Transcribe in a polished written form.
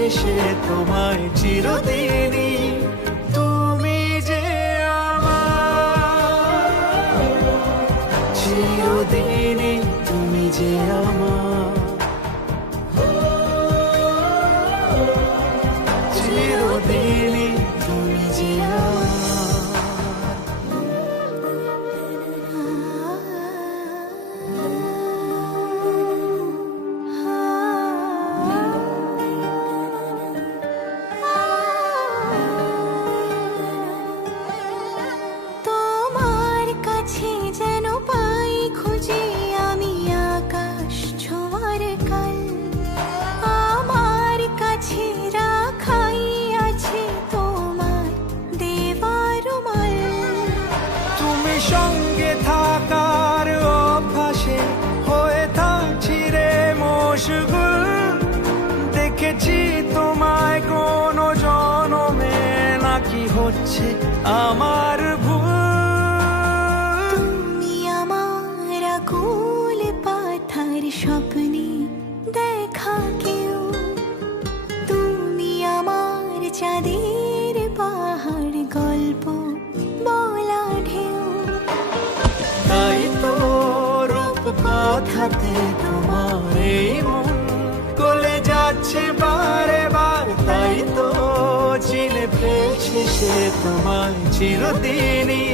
পেয়েছে সে তোমায় চিরদিনই। তুমি যে আমার চিরদিনই, তুমি যে আমার চিরদিনই, তুমি যে আমার। তোমার কাছে যেন পাই খুঁজে আমি আকাশ ছোঁয়ার কাল, আমার কাছে রাখাই আছে তোমার দেওয়া রুমাল। তুমি সঙ্গে থাকার অভ্যাসে হয়ে থাকছি রে মশগুল। দেখেছি তোমায় কোনো জনমে, নাকি হচ্ছে আমার ভুল। তুমি আমার আকুল পাথার স্বপ্নে দেখা কেউ, তুমি আমার চাঁদের পাহাড় গল্প বলা ঢেউ। তাই তো রূপ কথাতে তোমার এই মন গলে যাচ্ছে বারে বার। তাই তো চিনে ফেলছে সে তোমায় চিরদিনই।